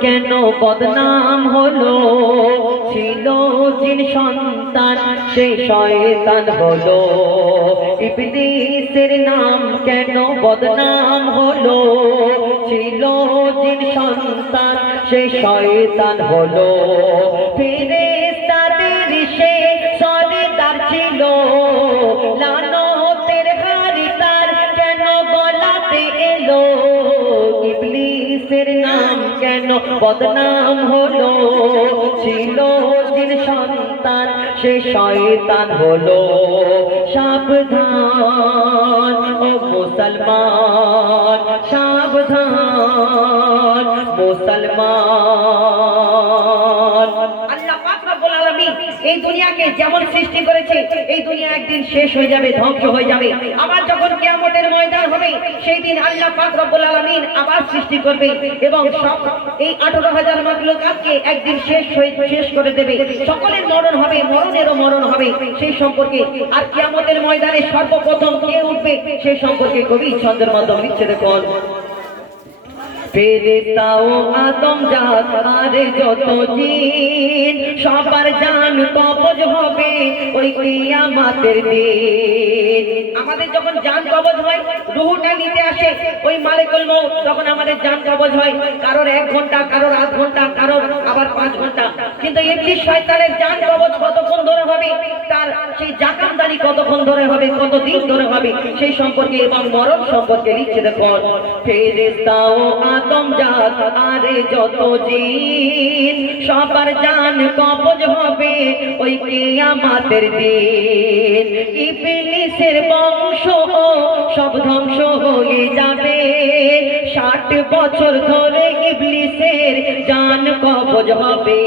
কেন বদনাম হলো? ছিল জিন সন্তান, সে শয়তান হলো। ইবলিসের নাম কেন বদনাম হলো? ছিল জিন সন্তান, সে শয়তান হলো। ফেরেশতাদের ইবলিসের নাম কেন? বদনাম হলো। ছিল দিন সন্তান, সে শয়তান হলো। সাবধান, ও মুসলমান, সাবধান, মুসলমান আল্লাহ পাক রব্বুল আলামিন এই দুনিয়াকে যেমন সৃষ্টি করেছে, এই দুনিয়া একদিন শেষ হয়ে যাবে, ধ্বংস হয়ে যাবে। আবার যখন কিয়ামতের ময়দান হবে, সেই দিন আল্লাহ পাক আলামিন আবার সৃষ্টি করবে এবং সব এই আঠারো 18000 মাখলুকাতকে একদিন শেষ হয়ে, শেষ করে দেবে। সকলের মরণ হবে, মরণেরও মরণ হবে সেই সম্পর্কে। আর কিয়ামতের ময়দানে সর্বপ্রথম কে উঠবে, সেই সম্পর্কে কবি ছন্দের মাধ্যমে লিখছে দেখুন। ফেরেস্তাও আদম আর যত জিন, সবার জান কবজ হবে, ওই কিয়ামতের দিন। আমাদের যখন জান কবজ হয়, রুহুটা নিতে আসে ওই মালিকুল মৌত তখন আমাদের জান কবজ হয়। কারোর এক ঘণ্টা, কারোর আধ ঘণ্টা, কারোর আবার পাঁচ ঘণ্টা। কিন্তু এমনি শয়তানের জান কবজ তার সেই জাকামদারি কতক্ষণ ধরে হবে, কতদিন ধরে হবে, সেই সম্পর্কে এবং মরণ সম্পর্কে লিখছে দেখুন ফেরেস্তাও আদম জাত, আর যত জিন, সবার জান কবজ হবে ওই কিয়ামতের দিন। ইবলিসের বংশ সব ধ্বংস হয়ে যাবে। ষাট বছর ধরে ইবলিসের জান কবজ হবে।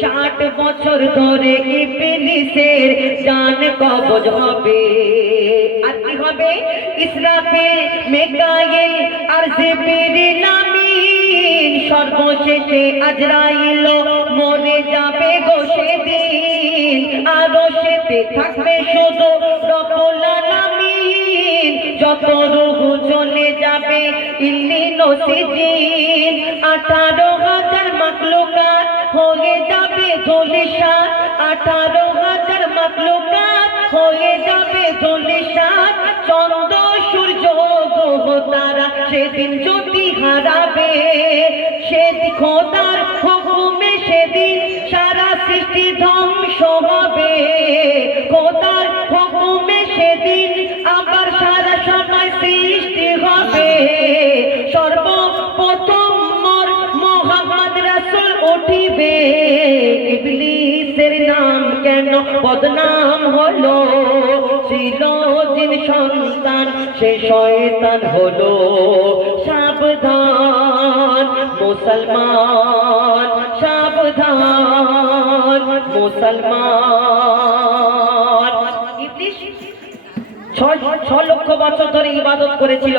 ষাট বছর ধরে ইবলিসের জান কবজ হবে। আর কি হবে? ইসরাফিল, মেকাইল, আর জিবরিল আমিন। সর্বশেষে আজরাইল মরে যাবে গো সেদিন। আরও সেতে থাকবে শুধু রব্বুল আলামিন। যত রুহু চলে যাবে ইল্লি নসিজিন আঠারো আঠারো হাজার মাকলুকাত হয়ে যাবে সূর্য, গ্রহ, তারা সেদিন জ্যোতি হারাবে। সেদিন খোদার হুকুমে সেদিন সারা সৃষ্টি ধ্বংস হবে। খোদার হুকুমে সেদিন আবার সারা সময় সৃষ্টি হবে। সর্বপ্রথম মোহাম্মদ রাসূল উঠিবে। কেন বদনাম হলো জিন সন্তান সে শয়তান হলো। সাবধান, মুসলমান সাবধান, মুসলমান। ছয় ছ লক্ষ বছর ধরে ইবাদত করেছিল।